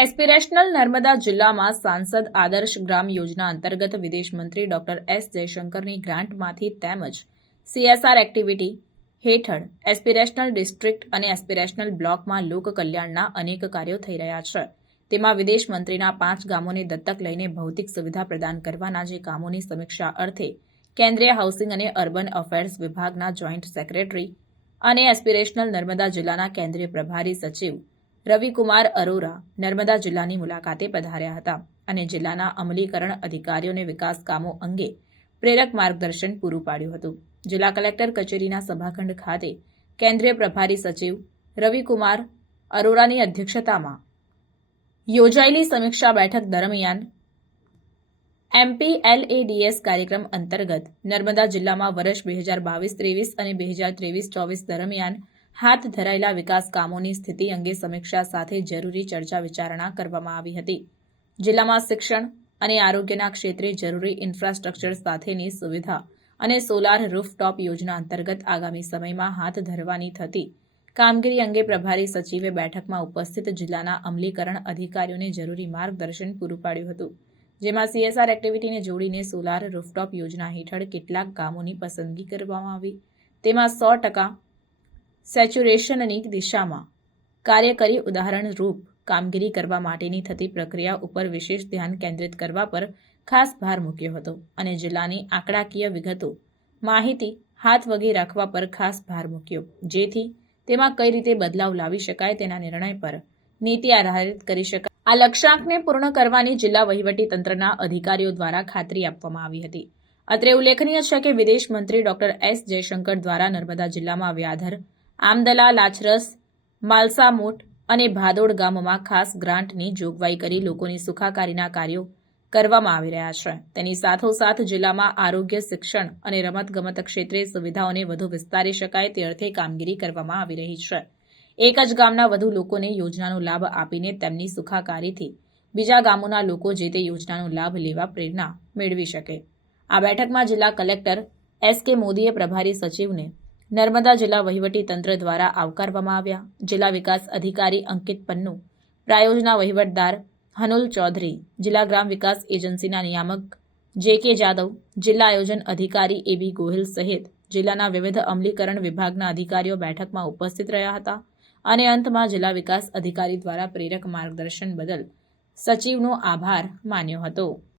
Aspirational Narmada જિલ્લામાં સાંસદ આદર્શ ગ્રામ યોજના અંતર્ગત વિદેશ મંત્રી ડોક્ટર એસ જયશંકરની ગ્રાન્ટમાંથી તેમજ સીએસઆર એક્ટિવિટી હેઠળ એસ્પિરેશનલ ડિસ્ટ્રિક્ટ અને એસ્પિરેશનલ બ્લોકમાં લોક કલ્યાણના અનેક કાર્યો થઈ રહ્યા છે. તેમાં વિદેશ મંત્રીના 5 ગામોને દત્તક લઈને ભૌતિક સુવિધા પ્રદાન કરવાના જે કામોની સમીક્ષા અર્થે કેન્દ્રીય હાઉસિંગ અને અર્બન અફેર્સ વિભાગના જોઈન્ટ સેક્રેટરી અને એસ્પિરેશનલ નર્મદા જિલ્લાના કેન્દ્રીય પ્રભારી સચિવ રવિકુમાર અરોરા નર્મદા જિલ્લાની મુલાકાતે પધાર્યા હતા અને જિલ્લાના અમલીકરણ અધિકારીઓને વિકાસ કામો અંગે પ્રેરક માર્ગદર્શન પૂરું પાડ્યું હતું. જિલ્લા કલેક્ટર કચેરીના સભાખંડ ખાતે કેન્દ્રીય પ્રભારી સચિવ રવિકુમાર અરોરાની અધ્યક્ષતામાં યોજાયેલી સમીક્ષા બેઠક દરમિયાન MPLADS કાર્યક્રમ અંતર્ગત નર્મદા જિલ્લામાં વર્ષ 2022-23 અને 2023-24 દરમિયાન હાથ ધરાયેલા વિકાસ કામોની સ્થિતિ અંગે સમીક્ષા સાથે જરૂરી ચર્ચા વિચારણા કરવામાં આવી હતી. જિલ્લામાં શિક્ષણ અને આરોગ્યના ક્ષેત્રે જરૂરી ઇન્ફ્રાસ્ટ્રક્ચર સાથેની સુવિધા અને સોલાર રૂફટોપ યોજના અંતર્ગત આગામી સમયમાં હાથ ધરવાની થતી કામગીરી અંગે પ્રભારી સચિવે બેઠકમાં ઉપસ્થિત જિલ્લાના અમલીકરણ અધિકારીઓને જરૂરી માર્ગદર્શન પૂરું પાડ્યું હતું. જેમાં સીએસઆર એક્ટિવિટીને જોડીને સોલાર રૂફટોપ યોજના હેઠળ કેટલાક ગામોની પસંદગી કરવામાં આવી. તેમાં 100% સેચ્યુરેશનની દિશામાં કાર્ય કરી ઉદાહરણરૂપ કામગીરી કરવા માટેની થતી પ્રક્રિયા ઉપર વિશેષ ધ્યાન કેન્દ્રિત કરવા પર ખાસ ભાર મૂક્યો હતો અને જિલ્લાની આંકડાકીય વિગતો માહિતી હાથવગી રાખવા પર ખાસ ભાર મૂક્યો, જેથી તેમાં કઈ રીતે બદલાવ લાવી શકાય તેના નિર્ણય પર નીતિ આધારિત કરી શકાય. આ લક્ષ્યાંકને પૂર્ણ કરવાની જિલ્લા વહીવટીતંત્રના અધિકારીઓ દ્વારા ખાતરી આપવામાં આવી હતી. અત્રે ઉલ્લેખનીય છે કે વિદેશ મંત્રી ડોક્ટર એસ જયશંકર દ્વારા નર્મદા જિલ્લામાં વ્યાધર, આમદલા, લાચરસ, માલસામોટ અને ભાદોડ ગામોમાં ખાસ ગ્રાન્ટની જોગવાઈ કરી લોકોની સુખાકારીના કાર્યો કરવામાં આવી રહ્યા છે. તેની સાથોસાથ જિલ્લામાં આરોગ્ય, શિક્ષણ અને રમતગમત ક્ષેત્રે સુવિધાઓને વધુ વિસ્તારી શકાય તે અર્થે કામગીરી કરવામાં આવી રહી છે. એક જ ગામના વધુ લોકોને યોજનાનો લાભ આપીને તેમની સુખાકારીથી બીજા ગામોના લોકો જે તે યોજનાનો લાભ લેવા પ્રેરણા મેળવી શકે. આ બેઠકમાં જિલ્લા કલેક્ટર SK મોદીએ પ્રભારી સચિવને નર્મદા જિલ્લા વહીવટીતંત્ર દ્વારા આવકારવામાં આવ્યા. જિલ્લા વિકાસ અધિકારી અંકિત પન્નુ, પ્રાયોજના વહીવટદાર હનુલ ચૌધરી, જિલ્લા ગ્રામ વિકાસ એજન્સીના નિયામક JK જાદવ, જિલ્લા આયોજન અધિકારી AB ગોહિલ સહિત જિલ્લાના વિવિધ અમલીકરણ વિભાગના અધિકારીઓ બેઠકમાં ઉપસ્થિત રહ્યા હતા અને અંતમાં જિલ્લા વિકાસ અધિકારી દ્વારા પ્રેરક માર્ગદર્શન બદલ સચિવનો આભાર માન્યો હતો.